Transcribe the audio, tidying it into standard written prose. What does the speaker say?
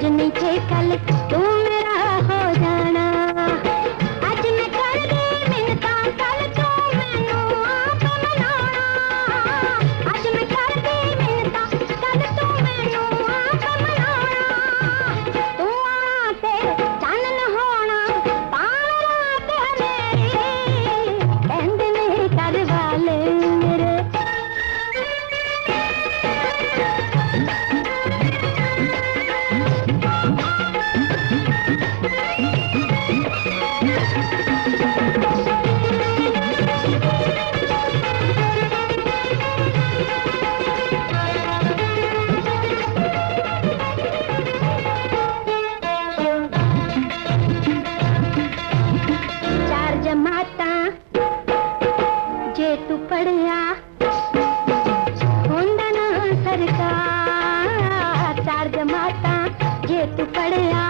आज नहीं थे कल तू मेरा हो जाना। आज मैं कर दी मिन्नतां कल तू मैनू आप मनाना। आज मैं कर दी मिन्नतां कल तू मैनू आप मनाना। तू आना ते चानन होना पार रात हनेरी कहंदे ने घर वाले मेरे। चार जमाता जे तू पढ़िया होंदा ना सरकार। चार जमाता जे तू पढ़िया